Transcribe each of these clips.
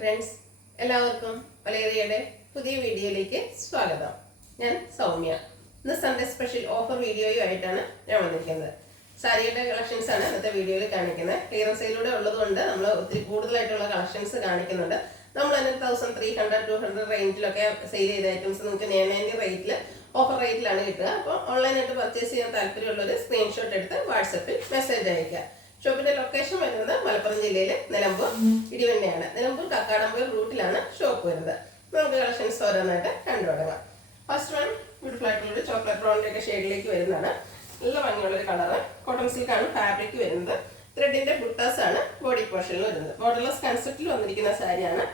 Friends, എല്ലാവർക്കും വലയേറിയയുടെ പുതിയ വീഡിയോയിലേക്ക് സ്വാഗതം. ഞാൻ സൗമ്യ. ഇന്ന് സൺഡേ സ്പെഷ്യൽ ഓഫർ വീഡിയോയുമായിട്ടാണ് ഞാൻ വന്നിരിക്കുന്നത്. സാരിയുടെ കളക്ഷൻസ് ആണ് ഇന്നത്തെ വീഡിയോയിൽ കാണിക്കുന്നത്. ക്ലിയറൻസ് സെയിലൂടെ ഉള്ളതുകൊണ്ട് നമ്മൾ ഒത്തിരി കൂടുതലായിട്ടുള്ള കളക്ഷൻസ് കാണിക്കുന്നുണ്ട്. നമ്മൾ തന്നെ 1300-200 റേഞ്ചിലൊക്കെ സെയിൽ ചെയ്ത ഐറ്റംസ് നിങ്ങൾക്ക് 990 റേറ്റിൽ ഓഫർ റേറ്റിലാണ് കിട്ടുക. അപ്പോൾ ഓൺലൈനായിട്ട് പർച്ചേസ് ചെയ്യാൻ താല്പര്യമുള്ളവർ സ്ക്രീൻഷോട്ട് എടുത്ത് വാട്സപ്പിൽ മെസ്സേജ് അയക്കുക. ഷോപ്പിന്റെ ലൊക്കേഷൻ വരുന്നത് മലപ്പുറം ജില്ലയിലെ നിലമ്പൂർ ഇടിവണ്ണയാണ്. നിലമ്പൂർ കക്കാടംപൊയിൽ റൂട്ടിലാണ് ഷോപ്പ് വരുന്നത്. നമുക്ക് കളക്ഷൻസ് ഓരോന്നായിട്ട് കണ്ടുതുടങ്ങാം. ഫസ്റ്റ് വൺ ബ്യൂട്ടിഫുൾ ആയിട്ടുള്ളൊരു ചോക്ലേറ്റ് ബ്രൗണിന്റെ ഒക്കെ ഷെയ്ഡിലേക്ക് വരുന്നതാണ്. നല്ല ഭംഗിയുള്ളൊരു കളറ്. കോട്ടൺ സിൽക്കാണ് ഫാബ്രിക് വരുന്നത്. ത്രെഡിന്റെ ബുട്ടാസ് ആണ് ബോഡി പോർഷനിൽ വരുന്നത്. ബോർഡർലെസ് കൺസെപ്റ്റിൽ വന്നിരിക്കുന്ന സാരിയാണ്.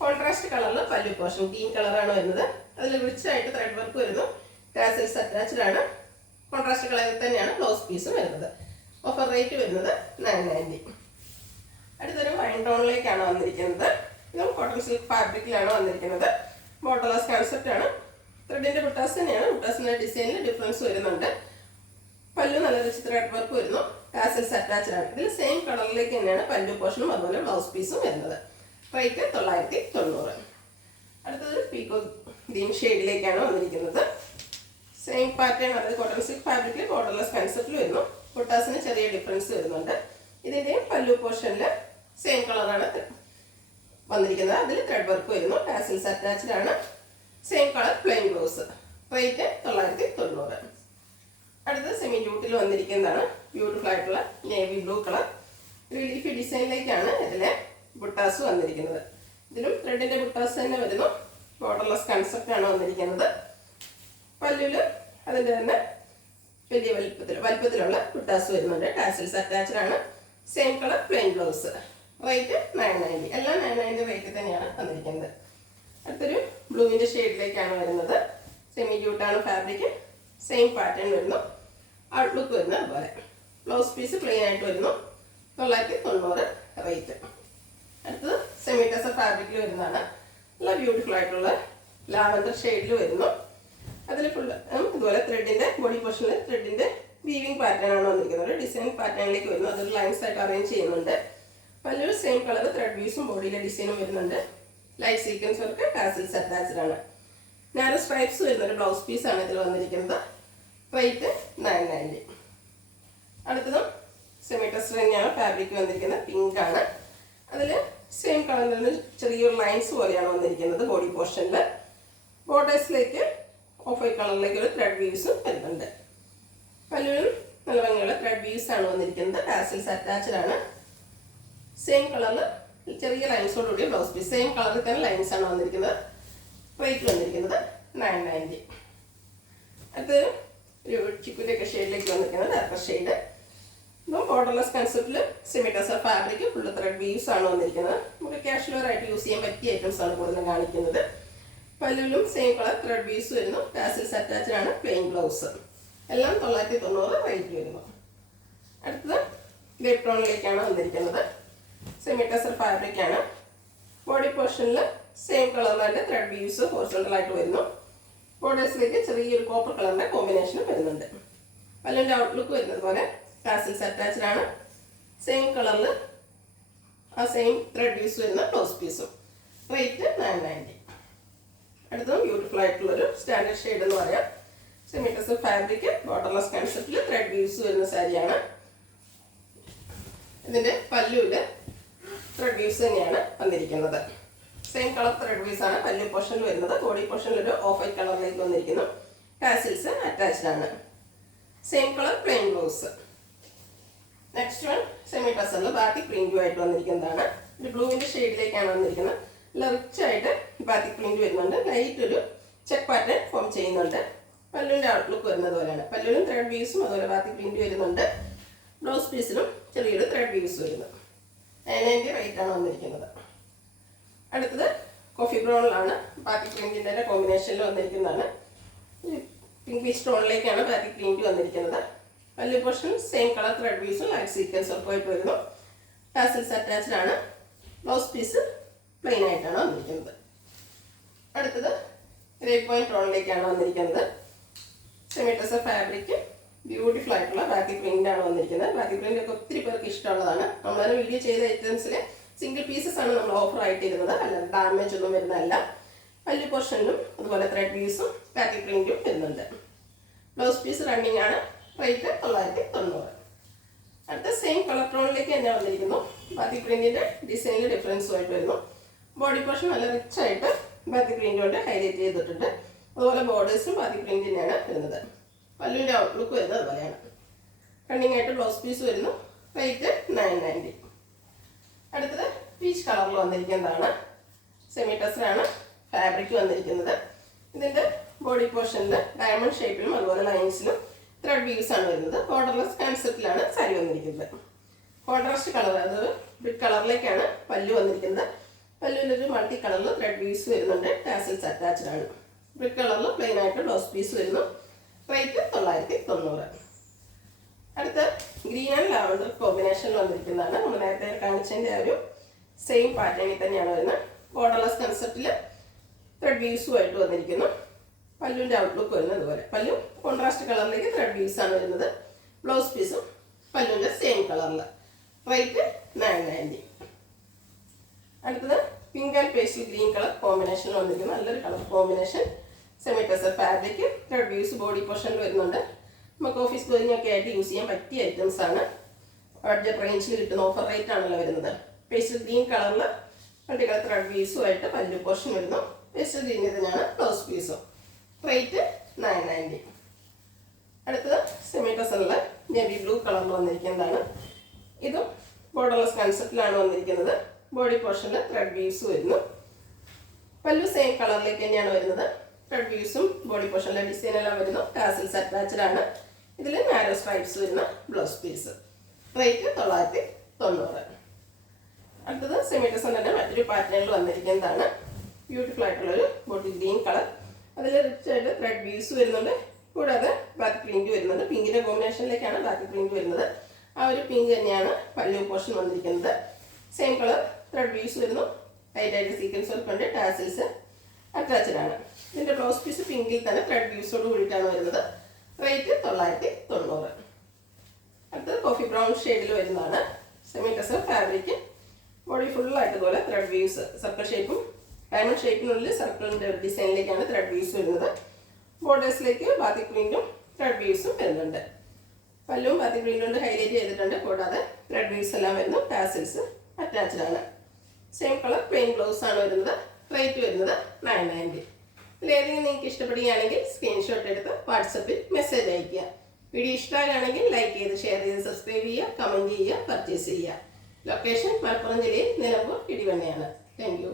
കോൺട്രാസ്റ്റ് കളറിൽ പല്ലു പോർഷൻ ഗ്രീൻ കളറാണ് വരുന്നത്. അതിൽ റിച്ച് ആയിട്ട് ത്രെഡ് വർക്ക് വരുന്നു. ടാസൽസ് അറ്റാച്ച്ഡ് ആണ്. കോൺട്രാസ്റ്റ് കളറിൽ തന്നെയാണ് ബ്ലൗസ് പീസും വരുന്നത്. ഓഫർ റേറ്റ് വരുന്നത് 990. അടുത്തൊരു വൈൻ ടോണിലേക്കാണ് വന്നിരിക്കുന്നത്. ഇതും കോട്ടൺ സിൽക്ക് ഫാബ്രിക്കിലാണ് വന്നിരിക്കുന്നത്. ബോർഡർലെസ് കൺസെപ്റ്റ് ആണ്. ത്രെഡിന്റെ ബുട്ടാസ് തന്നെയാണ്. ബുട്ടാസിന്റെ ഡിസൈനിൽ ഡിഫറൻസ് വരുന്നുണ്ട്. പല്ലു നല്ല റിച്ച് ത്രെഡ് വർക്ക് വരുന്നു. ടാസൽസ് അറ്റാച്ച്ഡ് ആണ്. ഇതിൽ സെയിം കളറിലേക്ക് തന്നെയാണ് പല്ലു പോർഷനും അതുപോലെ ബ്ലൗസ് പീസും വരുന്നത്. റേറ്റ് 990. അടുത്തത് പീക്കോ ഗ്രീൻ ഷെയ്ഡിലേക്കാണ് വന്നിരിക്കുന്നത്. സെയിം പാറ്റേൺ, അതായത് കോട്ടൺ സിൽക്ക് ഫാബ്രിക്കിൽ ബോർഡർലെസ് കൺസെപ്റ്റിൽ വരുന്നു. ബുട്ടാസിന് ചെറിയ ഡിഫറൻസ് വരുന്നുണ്ട്. ഇതിൻ്റെയും പല്ലു പോർഷനിൽ സെയിം കളറാണ് വന്നിരിക്കുന്നത്. അതിൽ ത്രെഡ് വർക്ക് വരുന്നു. ടാസൽസ് അറ്റാച്ച്ഡ് ആണ്. Same colour plain blouse. Rate 990. അടുത്തത് സെമി ജൂട്ടിൽ വന്നിരിക്കുന്നതാണ്. ബ്യൂട്ടിഫുൾ ആയിട്ടുള്ള നേവി ബ്ലൂ കളർ റിലീഫി ഡിസൈനിലേക്കാണ് ഇതിലെ ബുട്ടാസ് വന്നിരിക്കുന്നത്. ഇതിലും ത്രെഡിന്റെ ബുട്ടാസ് തന്നെ വരുന്നു. ബോർഡർലെസ് കൺസെപ്റ്റ് ആണ് വന്നിരിക്കുന്നത്. പല്ലുവിൽ അതിൻ്റെ തന്നെ വലിയ വലുപ്പത്തിലുള്ള ബുട്ടാസ് വരുന്നുണ്ട്. ടാസൽസ് അറ്റാച്ച്ഡ് ആണ്. Same colour plain blouse. Rate 990. എല്ലാം 990 റേറ്റ് തന്നെയാണ് വന്നിരിക്കുന്നത്. അടുത്തൊരു ബ്ലൂവിൻ്റെ ഷെയ്ഡിലേക്കാണ് വരുന്നത്. സെമി ജൂട്ടാണ് ഫാബ്രിക്. സെയിം പാറ്റേൺ വരുന്നു. ഔട്ട്ലുക്ക് വരുന്നത് അതുപോലെ. ബ്ലൗസ് പീസ് പ്ലെയിൻ ആയിട്ട് വരുന്നു. 990 റേറ്റ്. അടുത്തത് സെമി ടെസർ ഫാബ്രിക്കിൽ വരുന്നതാണ്. നല്ല ബ്യൂട്ടിഫുൾ ആയിട്ടുള്ള ലാവൻഡർ ഷെയ്ഡിൽ വരുന്നു. അതിൽ ഫുൾ ഇതുപോലെ ത്രെഡിന്റെ ബോഡി പോർഷനിൽ ത്രെഡിന്റെ വീവിംഗ് പാറ്റേൺ ആണ് വന്നിരിക്കുന്നത്. ഡിസൈൻ പാറ്റേണിലേക്ക് വരുന്നു. അതൊരു ലൈൻസ് ആയിട്ട് അറേഞ്ച് ചെയ്യുന്നുണ്ട്. പല്ലൊരു സെയിം കളർ ത്രെഡ് വ്യൂസും ബോഡിയിലെ ഡിസൈനും വരുന്നുണ്ട്. Light sequence work tassels attached ആണ്. നാരോ സ്ട്രൈപ്സ് വരുന്ന ഒരു ബ്ലൗസ് പീസ് ആണ് ഇതിൽ വന്നിരിക്കുന്നത്. റേറ്റ് 990. അടുത്തതും സെമി ടെസ്റ്റർ തന്നെയാണ് ഫാബ്രിക് വന്നിരിക്കുന്നത്. പിങ്ക് ആണ്. അതിൽ സെയിം കളറിൽ നിന്ന് ചെറിയൊരു ലൈൻസ് പോലെയാണ് വന്നിരിക്കുന്നത് ബോഡി പോർഷനിൽ. ബോർഡേഴ്സിലേക്ക് ഓഫ് വൈറ്റ് കളറിലേക്ക് ഒരു ത്രെഡ് വ്യൂസും വരുന്നുണ്ട്. പല്ലുവിലും നല്ല ഭംഗിയുള്ള ത്രെഡ് വ്യൂസ് ആണ് വന്നിരിക്കുന്നത്. ടാസൽസ് അറ്റാച്ച്ഡ് ആണ്. സെയിം കളറിൽ ചെറിയ ലൈൻസോടുകൂടി ബ്ലൗസ് പീസ്. സെയിം കളറിൽ തന്നെ ലൈൻസ് ആണ് വന്നിരിക്കുന്നത്. റേറ്റ് വന്നിരിക്കുന്നത് 990. അടുത്ത് ഒരു ചിക്കുൻ്റെയൊക്കെ ഷെയ്ഡിലേക്ക് വന്നിരിക്കുന്നത് ഡാർക്കർ ഷെയ്ഡ്. ഇതും ബോർഡർലെസ് കൺസെപ്റ്റിൽ semi tussar fabric full thread weaves ആണ് വന്നിരിക്കുന്നത്. നമുക്ക് കാഷ്വൽ ആയിട്ട് യൂസ് ചെയ്യാൻ പറ്റിയ ഐറ്റംസ് ആണ് കൂടുതലും കാണിക്കുന്നത്. പല്ലുവിലും സെയിം കളർ ത്രെഡ് വ്യൂസ് വരുന്നു. ടാസൽസ് അറ്റാച്ച്ഡ് ആണ്. Plain blouse. എല്ലാം 990 റേറ്റ് വരുന്നു. അടുത്തത് ഗ്രേപ്പ് ടോണിലേക്കാണ് വന്നിരിക്കുന്നത്. സെമി ടെസർ ഫാബ്രിക് ആണ്. ബോഡി പോർഷനിൽ സെയിം കളറിലെ ത്രെഡ് വ്യൂസ് ഹോറിസോണ്ടലായിട്ട് വരുന്നു. ബോർഡേഴ്സിലേക്ക് ചെറിയൊരു കോപ്പർ കളറിന്റെ കോമ്പിനേഷനും വരുന്നുണ്ട്. പല്ലുവിൻ്റെ ഔട്ട്ലുക്ക് വരുന്നത് പോലെ ടാസൽസ് അറ്റാച്ച്ഡ് ആണ്. സെയിം കളറിൽ ആ സെയിം ത്രെഡ് വ്യൂസ് വരുന്ന ബ്ലൗസ് പീസും. റേറ്റ് 990. അടുത്തതും ബ്യൂട്ടിഫുൾ ആയിട്ടുള്ളൊരു സ്റ്റാൻഡേർഡ് ഷെയ്ഡ് എന്ന് പറയാം. സെമി ടെസർ ഫാബ്രിക് ബോർഡർലെസ് കൺസെപ്റ്റിൽ ത്രെഡ് വ്യൂസ് വരുന്ന സാരിയാണ്. ഇതിൻ്റെ പല്ലുവിൽ ത്രെഡ് വ്യൂസ് തന്നെയാണ് വന്നിരിക്കുന്നത്. സെയിം കളർ ത്രെഡ് വ്യൂസ് ആണ് പല്ലു പോർഷനിൽ വരുന്നത്. ബോഡി പോർഷനിൽ ഒരു ഓഫ് വൈറ്റ് കളറിലേക്ക് വന്നിരിക്കുന്നു. ടാസൽസ് അറ്റാച്ച്ഡ് ആണ്. Same colour plain blouse. Next one semi ടെസറിൽ ബാത്തിക് പ്രിന്റും ആയിട്ട് വന്നിരിക്കുന്നതാണ്. ഒരു ബ്ലൂവിൻ്റെ ഷെയ്ഡിലേക്കാണ് വന്നിരിക്കുന്നത്. നല്ല റിച്ച് ആയിട്ട് ബാത്തിക് പ്രിന്റ് വരുന്നുണ്ട്. ലൈറ്റ് ഒരു ചെക്ക് പാറ്റേൺ ഫോം ചെയ്യുന്നുണ്ട്. പല്ലുവിൻ്റെ ഔട്ട്ലുക്ക് വരുന്നത് പോലെയാണ്. പല്ലുവിലും ത്രെഡ് വ്യൂസും അതുപോലെ ബാത്തിക് പ്രിന്റ് വരുന്നുണ്ട്. ബ്ലൗസ് പീസിലും ചെറിയൊരു ത്രെഡ് വ്യൂസ് വരുന്നു. 990 റേറ്റ് ആണ് വന്നിരിക്കുന്നത്. അടുത്തത് കോഫി ബ്രൗണിലാണ്. ബാത്തിക് പ്രിന്റിൻ്റെ കോമ്പിനേഷനിൽ വന്നിരിക്കുന്നതാണ്. പിങ്കിഷ് ടോണിലേക്കാണ് ബാത്തിക് പ്രിന്റ് വന്നിരിക്കുന്നത്. Pallu portion same colour thread വ്യൂസും ലൈറ്റ് സീക്വൻസ് ഒക്കെ ആയിട്ട് വരുന്നു. ടാസൽസ് അറ്റാച്ച്ഡ് ആണ്. ബ്ലൗസ് പീസ് പ്ലെയിൻ ആയിട്ടാണ് വന്നിരിക്കുന്നത്. അടുത്തത് ഗ്രേപ്പ് വൈൻ ടോണിലേക്കാണ് വന്നിരിക്കുന്നത്. സെമി ടെസർ ഫാബ്രിക് ബ്യൂട്ടിഫുൾ ആയിട്ടുള്ള ബാത്തിക് പ്രിന്റ് ആണ് വന്നിരിക്കുന്നത്. ബാത്തിക് പ്രിന്റ് ഒക്കെ ഒത്തിരി പേർക്ക് ഇഷ്ടമുള്ളതാണ്. നമ്മളതിന് വീഡിയോ ചെയ്ത ഐറ്റംസിൽ സിംഗിൾ പീസസ് ആണ് നമ്മൾ ഓഫർ ആയിട്ടിരുന്നത്, അല്ല ഡാമേജ് ഒന്നും വരുന്നതല്ല. പല്ലു പോർഷനിലും അതുപോലെ ത്രെഡ് പീസും ബാക്കി പ്രിന്റും വരുന്നുണ്ട്. ബ്ലൗസ് പീസ് റണ്ണിങ് ആണ്. റേറ്റ് 990. അടുത്ത സെയിം കളർ ടോണിലേക്ക് തന്നെ വന്നിരിക്കുന്നു. ബാക്കി പ്രിന്റിന്റെ ഡിസൈനിൽ ഡിഫറൻസുമായിട്ട് വരുന്നു. ബോഡി പോർഷൻ നല്ല റിച്ച് ആയിട്ട് ബാക്കി പ്രിന്റ് കൊണ്ട് ഹൈലൈറ്റ് ചെയ്തിട്ടുണ്ട്. അതുപോലെ ബോർഡേഴ്സും ബാക്കി പ്രിന്റ് തന്നെയാണ് വരുന്നത്. പല്ലുവിൻ്റെ ഔട്ട്ലുക്ക് വരുന്നത് അതുപോലെയാണ്. റണ്ണിങ് ആയിട്ട് ബ്ലൗസ് പീസ് വരുന്നു. റേറ്റ് 990. അടുത്തത് പീച്ച് കളറിൽ വന്നിരിക്കുന്നതാണ്. സെമി ടെസറാണ് ഫാബ്രിക് വന്നിരിക്കുന്നത്. ഇതിൻ്റെ ബോഡി പോർഷനിൽ ഡയമണ്ട് ഷേപ്പിലും അതുപോലെ ലൈൻസിലും ത്രെഡ് വീവ്സ് ആണ് വരുന്നത്. ബോർഡർലെസ് കൺസെപ്റ്റിലാണ് സാരി വന്നിരിക്കുന്നത്. കോൺട്രാസ്റ്റ് കളർ, അത് ബ്രിക്ക് കളറിലേക്കാണ് പല്ലു വന്നിരിക്കുന്നത്. പല്ലുവിലൊരു മൾട്ടി കളറിൽ ത്രെഡ് വീവ്സ് വരുന്നുണ്ട്. ടാസിൽസ് അറ്റാച്ച്ഡ് ആണ്. ബ്രിക്ക് കളറിൽ പ്ലെയിൻ ആയിട്ട് ബ്ലൗസ് പീസ് വരുന്നു. റേറ്റ് 990. അടുത്ത ഗ്രീൻ ആൻഡ് ലാവൻഡർ കോമ്പിനേഷനിൽ വന്നിരിക്കുന്നതാണ്. നമ്മൾ നേരത്തെ കാണിച്ചതിൻ്റെ ആ ഒരു സെയിം പാറ്റേണിൽ തന്നെയാണ് വരുന്നത്. ബോർഡർലെസ് കൺസെപ്റ്റിൽ ത്രെഡ് വീവ്സുമായിട്ട് വന്നിരിക്കുന്നു. പല്ലുവിൻ്റെ ഔട്ട്ലുക്ക് വരുന്നത് അതുപോലെ. പല്ലു കോൺട്രാസ്റ്റ് കളറിലേക്ക് ത്രെഡ് വീവ്സ് ആണ് വരുന്നത്. ബ്ലൗസ് പീസും പല്ലുവിൻ്റെ സെയിം കളറിൽ. റേറ്റ് 990. അടുത്തത് pink and pastel green colour കോമ്പിനേഷനിൽ വന്നിരിക്കുന്നു. നല്ലൊരു colour combination. Semi tussar fabric, thread weaves body പോർഷനിൽ വരുന്നുണ്ട്. നമുക്ക് ഓഫീസ് ഗോയിങ് ഒക്കെ ആയിട്ട് യൂസ് ചെയ്യാൻ പറ്റിയ ഐറ്റംസ് ആണ്. ബഡ്ജറ്റ് റേഞ്ചിൽ കിട്ടുന്ന ഓഫർ റേറ്റ് ആണല്ലോ വരുന്നത്. പേസ്റ്റൽ ഗ്രീൻ കളറിൽ മൾട്ടി കളർ ത്രെഡ് വീവ്സുമായിട്ട് പല്ലു പോർഷൻ വരുന്നു. പേസ്റ്റൽ ഗ്രീൻ തന്നെയാണ് ബ്ലൗസ് പീസും. റേറ്റ് 990. അടുത്തത് സെമി ടെസറിൽ നേവി ബ്ലൂ കളറിൽ വന്നിരിക്കുന്നതാണ്. ഇതും ബോർഡർലെസ് കൺസെപ്റ്റിലാണ് വന്നിരിക്കുന്നത്. ബോഡി പോർഷനിൽ ത്രെഡ് വീവ്സ് വരുന്നു. പല്ലു സെയിം കളറിലേക്ക് തന്നെയാണ് വരുന്നത്. ത്രെഡ് വീവ്സും ബോഡി പോർഷനിലെ ഡിസൈൻ എല്ലാം വരുന്നു. ടാസിൽസ് അറ്റാച്ച്ഡ് ആണ്. ഇതിൽ നാരോ സ്ട്രൈപ്സ് വരുന്ന ബ്ലൗസ് പീസ്. റേറ്റ് 990. അടുത്തത് സെമി ടെസർ തന്നെ മറ്റൊരു പാറ്റേണിൽ വന്നിരിക്കുന്നതാണ്. ബ്യൂട്ടിഫുൾ ആയിട്ടുള്ളൊരു ബോട്ടിൽ ഗ്രീൻ കളർ. അതിൽ റിച്ച് ആയിട്ട് ത്രെഡ് വീവ്സ് വരുന്നുണ്ട്. കൂടാതെ ബാക്ക് പ്രിന്റ് വരുന്നുണ്ട്. പിങ്കിൻ്റെ കോമ്പിനേഷനിലേക്കാണ് ബാക്ക് പ്രിന്റ് വരുന്നത്. ആ ഒരു പിങ്ക് തന്നെയാണ് പല്ലു പോർഷൻ വന്നിരിക്കുന്നത്. സെയിം കളർ ത്രെഡ് വീവ്സ് വരുന്നു. ലൈറ്റായിട്ട് സീക്വൻസ് വർക്ക് ഉണ്ട്. ടാസിൽസ് അറ്റാച്ച്ഡ് ആണ്. ഇതിൻ്റെ ബ്ലൗസ് പീസ് പിങ്കിൽ തന്നെ ത്രെഡ് വ്യൂസോട് കൂടിയിട്ടാണ് വരുന്നത്. റേറ്റ് 990. അടുത്തത് കോഫി ബ്രൗൺ ഷെയ്ഡിൽ വരുന്നതാണ്. Semi tussar fabric. ബോഡി ഫുള്ളായിട്ട് പോലെ ത്രെഡ് വ്യൂസ് സർക്കിൾ ഷേപ്പും ഡയമണ്ട് ഷേപ്പിനുള്ളിൽ സർക്കിളിൻ്റെ ഡിസൈനിലേക്കാണ് ത്രെഡ് വ്യൂസ് വരുന്നത്. ബോർഡേഴ്സിലേക്ക് ബാത്തിക് പ്രിന്റും ത്രെഡ് വ്യൂസും വരുന്നുണ്ട്. പല്ലും ബാത്തിക് പ്രിന്റ് കൊണ്ട് ഹൈലൈറ്റ് ചെയ്തിട്ടുണ്ട്. കൂടാതെ ത്രെഡ് വ്യൂസ് എല്ലാം വരുന്നു. ടാസിൽസ് അറ്റാച്ച്ഡ് ആണ്. സെയിം കളർ പ്ലെയിൻ ബ്ലൗസ് ആണ് വരുന്നത്. റേറ്റ് വരുന്നത് 990. ഇതിലേതെങ്കിലും നിങ്ങൾക്ക് ഇഷ്ടപ്പെടുകയാണെങ്കിൽ സ്ക്രീൻഷോട്ട് എടുത്ത് വാട്സപ്പിൽ മെസ്സേജ് അയയ്ക്കുക. വീഡിയോ ഇഷ്ടമാകുകയാണെങ്കിൽ ലൈക്ക് ചെയ്ത് ഷെയർ ചെയ്ത് സബ്സ്ക്രൈബ് ചെയ്യുക, കമൻറ്റ് ചെയ്യുക, പർച്ചേസ് ചെയ്യുക. ലൊക്കേഷൻ മലപ്പുറം ജില്ലയിൽ നിലമ്പൂർ ഇടിവണ്ണയാണ്. Thank you.